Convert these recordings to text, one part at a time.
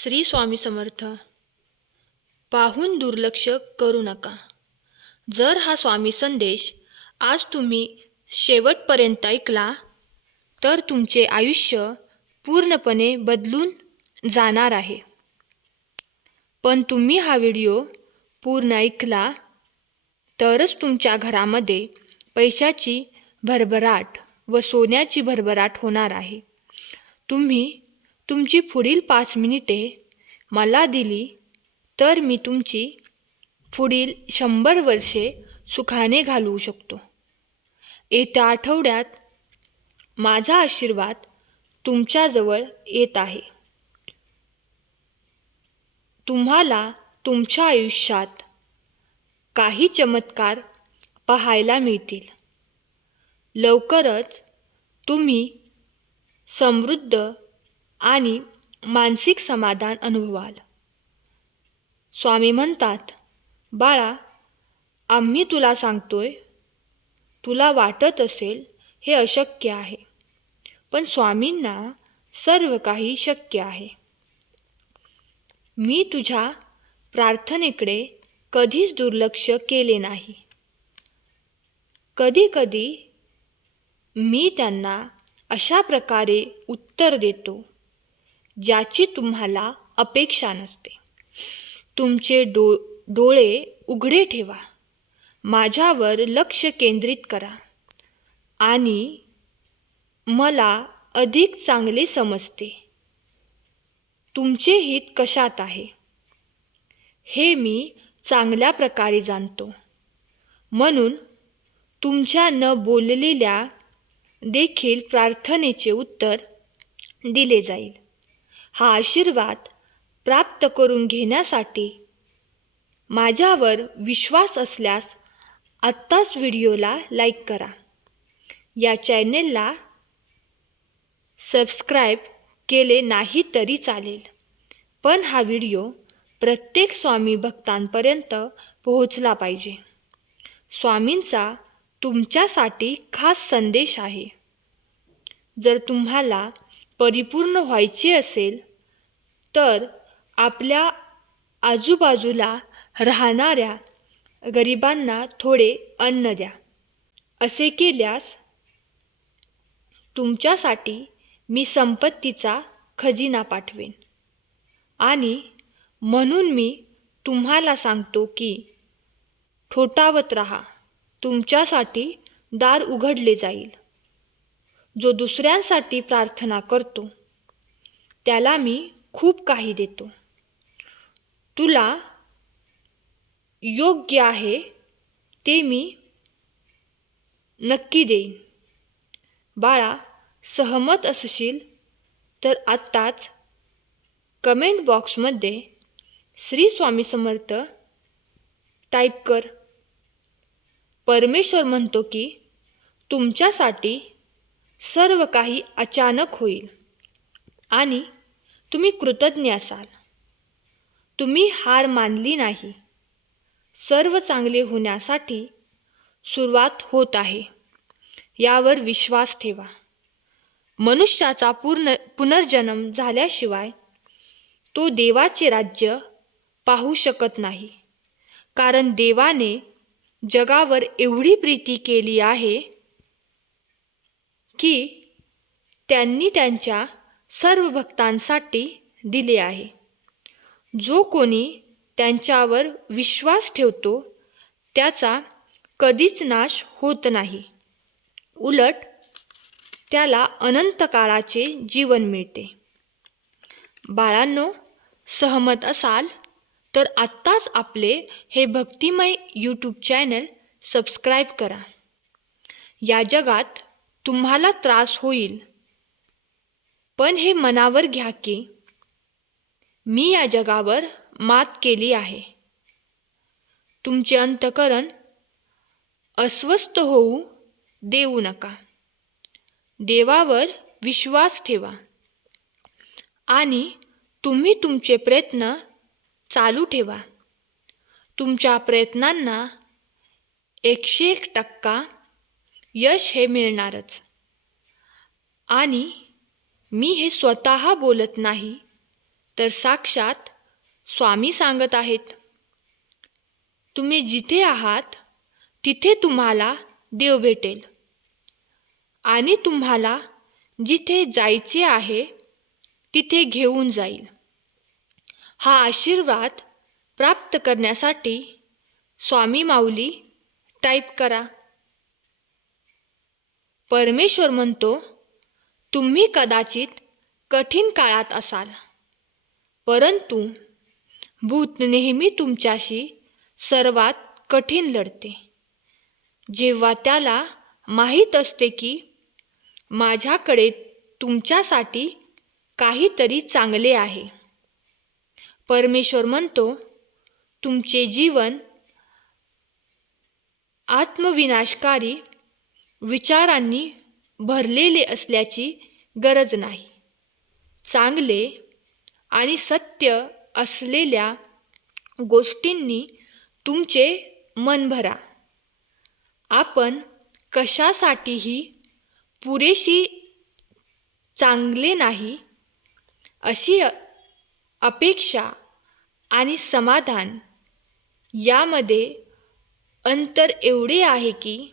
श्री स्वामी समर्थ पाहून दुर्लक्ष करू नका. जर हा स्वामी संदेश आज तुम्ही शेवटपर्यंत ऐकला तर तुमचे आयुष्य पूर्णपणे बदलून जाणार आहे. पण तुम्ही हा व्हिडिओ पूर्ण ऐकला तरच तुमच्या घरामध्ये पैशाची भरभराट व सोन्याची भरभराट होणार आहे. तुम्ही तुमची पुढील पाच मिनिटे मला दिली तर मी तुमची पुढील शंभर वर्षे सुखाने घालवू शकतो. येत्या आठवड्यात माझा आशीर्वाद तुमच्याजवळ येत आहे. तुम्हाला तुमच्या आयुष्यात काही चमत्कार पाहायला मिळतील. लवकरच तुम्ही समृद्ध आणि मानसिक समाधान अनुभवाल. स्वामी म्हणतात बाळा आम्ही तुला सांगतोय तुला वाटत असेल हे अशक्य आहे पण स्वामींना सर्व काही शक्य आहे. मी तुझ्या प्रार्थनेकडे कधीच दुर्लक्ष केले नाही. कधीकधी मी त्यांना अशा प्रकारे उत्तर देतो. ज्याची तुम्हाला अपेक्षा नसते. तुमचे डो डोळे उघडे ठेवा. माझ्यावर लक्ष केंद्रित करा. आणि मला अधिक चांगले समजते. तुमचे हित कशात आहे? हे मी चांगल्या प्रकारे जाणतो. म्हणून तुमच्या न बोललेल्या देखील प्रार्थनेचे उत्तर दिले जाईल. हा आशीर्वाद प्राप्त करून घेण्यासाठी माझ्यावर विश्वास असल्यास आत्ताच व्हिडिओला लाईक करा. या चॅनेलला सबस्क्राईब केले नाही तरी चालेल. पण हा व्हिडिओ प्रत्येक स्वामी भक्तांपर्यंत पोहोचला पाहिजे. स्वामींचा तुमच्यासाठी खास संदेश आहे. जर तुम्हाला परिपूर्ण व्हायचे असेल तर आपल्या आजूबाजूला राहणाऱ्या गरिबांना थोडे अन्न द्या. असे केल्यास तुमच्यासाठी मी संपत्तीचा खजिना पाठवेन. आणि म्हणून मी तुम्हाला सांगतो की ठोठावत राहा. तुमच्यासाठी दार उघडले जाईल. जो दुसऱ्यांसाठी प्रार्थना करतो त्याला मी खूप काही देतो. तुला योग्य आहे ते मी नक्की देईन. बाळा सहमत असशील तर आत्ताच कमेंट बॉक्समध्ये श्री स्वामी समर्थ टाईप कर. परमेश्वर म्हणतो की तुमच्यासाठी सर्व काही अचानक होईल. आणि तुम्ही कृतज्ञ असाल. तुम्ही हार मानली नाही. सर्व चांगले होण्यासाठी सुरुवात होत आहे. यावर विश्वास ठेवा. मनुष्याचा पूर्ण पुनर्जन्म झाल्याशिवाय तो देवाचे राज्य पाहू शकत नाही. कारण देवाने जगावर एवढी प्रीती केली आहे की त्यांनी त्यांच्या सर्व भक्तांसाठी दिले आहे. जो कोणी त्यांच्यावर विश्वास ठेवतो त्याचा कधीच नाश होत नाही. उलट त्याला अनंत काळाचे जीवन मिळते. बाळांनो सहमत असाल तर आत्ताच आपले हे भक्तिमय यूट्यूब चॅनल सबस्क्राईब करा. या जगात तुम्हाला त्रास होईल. पण हे मनावर घ्या की मी या जगावर मात केली आहे. तुमचे अंतकरण अस्वस्थ होऊ देऊ नका. देवावर विश्वास ठेवा. आणि तुम्ही तुमचे प्रयत्न चालू ठेवा. तुमच्या प्रयत्नांना एकशे एक टक्का यश हे मिळणारच. आणि मी हे स्वतः बोलत नाही तर साक्षात स्वामी सांगत आहेत तुम्ही जिथे आहात तिथे तुम्हाला देव भेटेल. आणि तुम्हाला जिथे जायचे आहे तिथे घेऊन जाईल. हा आशीर्वाद प्राप्त करण्यासाठी स्वामी माऊली टाईप करा. परमेश्वर म्हणतो तुम्ही कदाचित कठीण काळात असाल. परंतु भूत नेहमी तुमच्याशी सर्वात कठीण लढते. जेव्हा त्याला माहीत असते की माझ्याकडे तुमच्यासाठी काहीतरी चांगले आहे. परमेश्वर म्हणतो तुमचे जीवन आत्मविनाशकारी विचारांनी भरलेले असल्याची गरज नाही. चांगले आणि सत्य असलेल्या गोष्टींनी तुमचे मन भरा. आपण कशासाठीही पुरेशी चांगले नाही अशी अपेक्षा आणि समाधान यामध्ये अंतर एवढे आहे की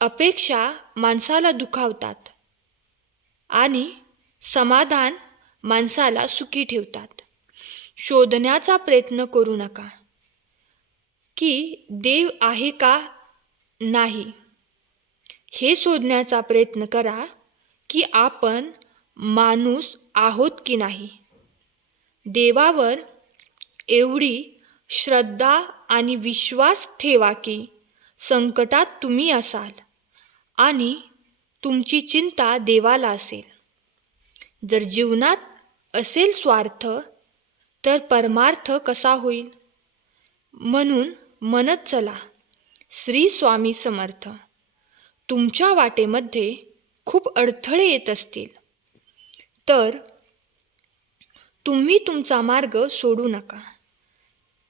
अपेक्षा माणसाला दुखावतात आणि समाधान माणसाला सुखी ठेवतात. शोधण्याचा प्रयत्न करू नका. की देव आहे का नाही? हे शोधण्याचा प्रयत्न करा की आपण माणूस आहोत की नाही. देवावर एवढी श्रद्धा आणि विश्वास ठेवा की संकटात तुम्ही असाल. आणि तुमची चिंता देवाला असेल. जर जीवनात असेल स्वार्थ तर परमार्थ कसा होईल? म्हणून म्हणत चला श्री स्वामी समर्थ तुमच्या वाटेमध्ये खूप अडथळे येत असतील. तर तुम्ही तुमचा मार्ग सोडू नका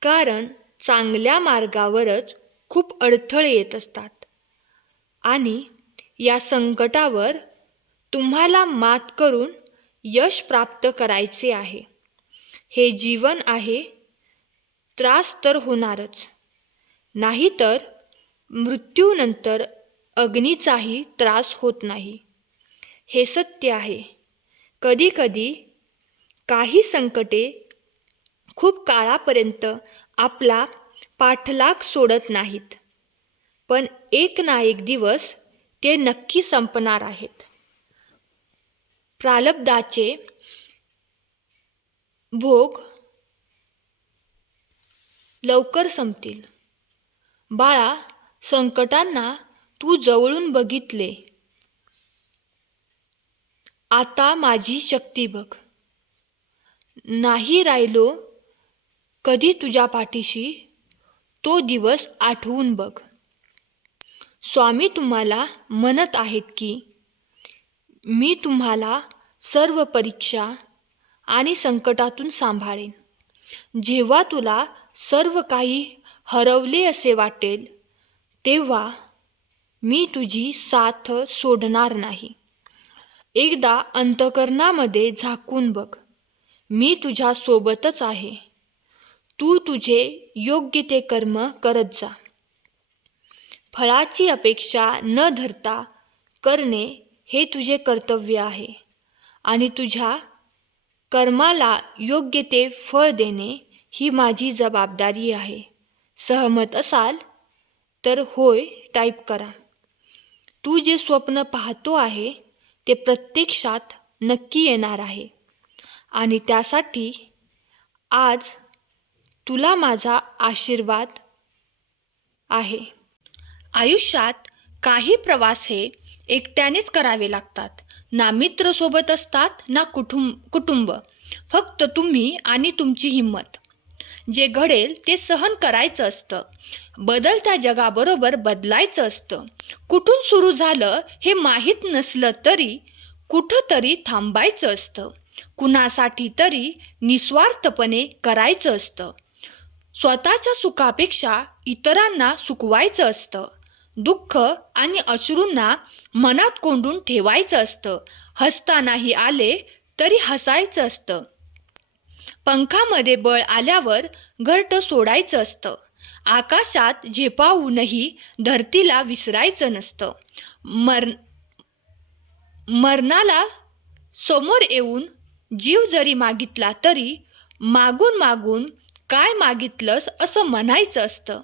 कारण चांगल्या मार्गावरच खूप अडथळे येत असतात. आणि या संकटावर तुम्हाला मात करून यश प्राप्त करायचे आहे. हे जीवन आहे त्रास तर होणारच. नाहीतर मृत्यूनंतर अग्नीचाही त्रास होत नाही. हे सत्य आहे. कधीकधी काही संकटे खूप काळापर्यंत आपला पाठलाग सोडत नाहीत. पण एक ना एक दिवस ते नक्की संपणार आहेत. प्रालब्धाचे भोग लवकर संपतील. बाळा संकटांना तू जवळून बघितले. आता माझी शक्ती बघ. नाही राहिलो कधी तुझ्या पाठीशी तो दिवस आठवून बघ. स्वामी तुम्हाला म्हणत आहेत की मी तुम्हाला सर्व परीक्षा आणि संकटातून सांभाळेन. जेव्हा तुला सर्व काही हरवले असे वाटेल तेव्हा मी तुझी साथ सोडणार नाही. एकदा अंतकरणामध्ये झाकून बघ मी तुझ्यासोबतच आहे. तू तुझे योग्य ते कर्म करत जा. फळाची अपेक्षा न धरता करणे हे तुझे कर्तव्य आहे. आणि तुझ्या कर्माला योग्य ते फळ देणे ही माझी जबाबदारी आहे. सहमत असाल तर होय टाईप करा. तू जे स्वप्न पाहतो आहे ते प्रत्यक्षात नक्की येणार आहे. आणि त्यासाठी आज तुला माझा आशीर्वाद आहे. आयुष्यात काही प्रवास हे एकट्यानेच करावे लागतात. ना मित्र सोबत असतात ना कुटुंब कुटुंब. फक्त तुम्ही आणि तुमची हिंमत. जे घडेल ते सहन करायचं असतं. बदलत्या जगाबरोबर बदलायचं असतं. कुठून सुरू झालं हे माहीत नसलं तरी कुठंतरी थांबायचं असतं. कुणासाठी तरी निस्वार्थपणे करायचं असतं. स्वतःच्या सुखापेक्षा इतरांना सुखवायचं असतं. दुःख आणि अश्रूंना मनात कोंडून ठेवायचं असतं. हसतानाही आले तरी हसायचं असतं. पंखामध्ये बळ आल्यावर घरट सोडायचं असतं. आकाशात झेपावूनही धरतीला विसरायचं नसतं. मर मरणाला समोर येऊन जीव जरी मागितला तरी मागून मागून काय मागितलंस असं म्हणायचं असतं.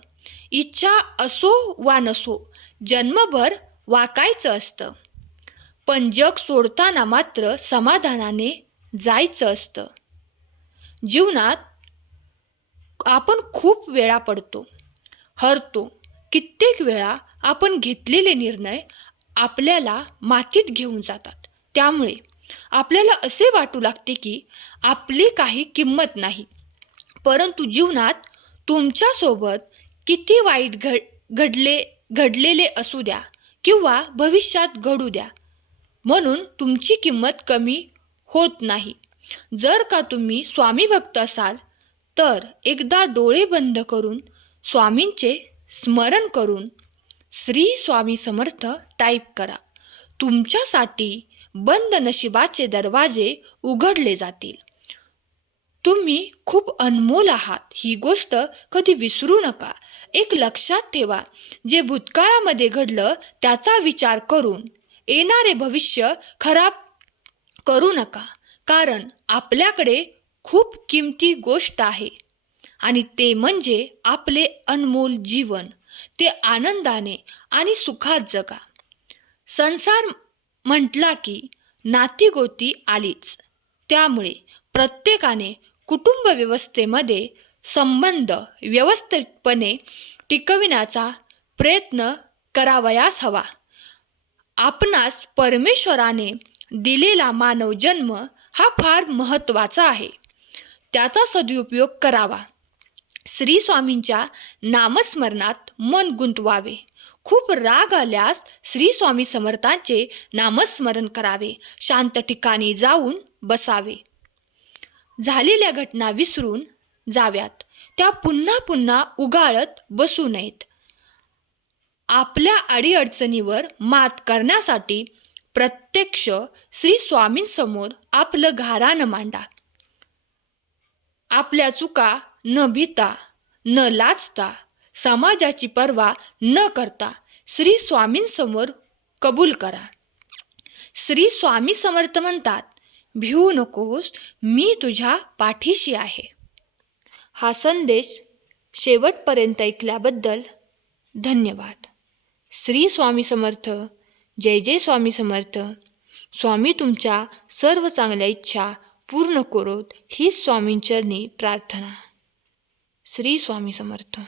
इच्छा असो वा नसो जन्मभर वाकायचं असतं. पण जग सोडताना मात्र समाधानाने जायचं असतं. जीवनात आपण खूप वेळा पडतो हरतो. कित्येक वेळा आपण घेतलेले निर्णय आपल्याला मातीत घेऊन जातात. त्यामुळे आपल्याला असे वाटू लागते की आपली काही किंमत नाही. परंतु जीवनात तुमच्यासोबत किती वाईट घड घडले घडलेले असू द्या किंवा भविष्यात घडू द्या. म्हणून तुमची किंमत कमी होत नाही. जर का तुम्ही स्वामी भक्त असाल तर एकदा डोळे बंद करून स्वामींचे स्मरण करून श्री स्वामी समर्थ टाईप करा. तुमच्यासाठी बंद नशिबाचे दरवाजे उघडले जातील. तुम्ही खूप अनमोल आहात. ही गोष्ट कधी विसरू नका. एक लक्षात ठेवा जे भूतकाळामध्ये घडलं त्याचा विचार करून. येणारे भविष्य खराब करू नका कारण आपल्याकडे खूप किमती गोष्ट आहे. आणि ते म्हणजे आपले अनमोल जीवन. ते आनंदाने आणि सुखात जगा. संसार म्हटला की नातीगोती आलीच. त्यामुळे प्रत्येकाने कुटुंब व्यवस्थेमध्ये संबंध व्यवस्थितपणे टिकविण्याचा प्रयत्न करावयास हवा. आपणास परमेश्वराने दिलेला मानव जन्म हा फार महत्त्वाचा आहे. त्याचा सदुपयोग करावा. श्री स्वामींच्या नामस्मरणात मन गुंतवावे. खूप राग आल्यास श्री स्वामी समर्थांचे नामस्मरण करावे. शांत ठिकाणी जाऊन बसावे. झालेल्या घटना विसरून जाव्यात. त्या पुन्हा पुन्हा उगाळत बसू नयेत. आपल्या अडीअडचणीवर मात करण्यासाठी प्रत्यक्ष श्री स्वामींसमोर आपलं घारानं मांडा. आपल्या चुका न भिता न लाजता समाजाची पर्वा न करता श्री स्वामींसमोर कबूल करा. श्री स्वामी समर्थ म्हणतात भिवू नकोस मी तुझ्या पाठीशी आहे. हा संदेश शेवटपर्यंत ऐकल्याबद्दल धन्यवाद. श्री स्वामी समर्थ जय जय स्वामी समर्थ. स्वामी तुमच्या सर्व चांगल्या इच्छा पूर्ण करोत. ही स्वामींचरणी प्रार्थना. श्री स्वामी समर्थ.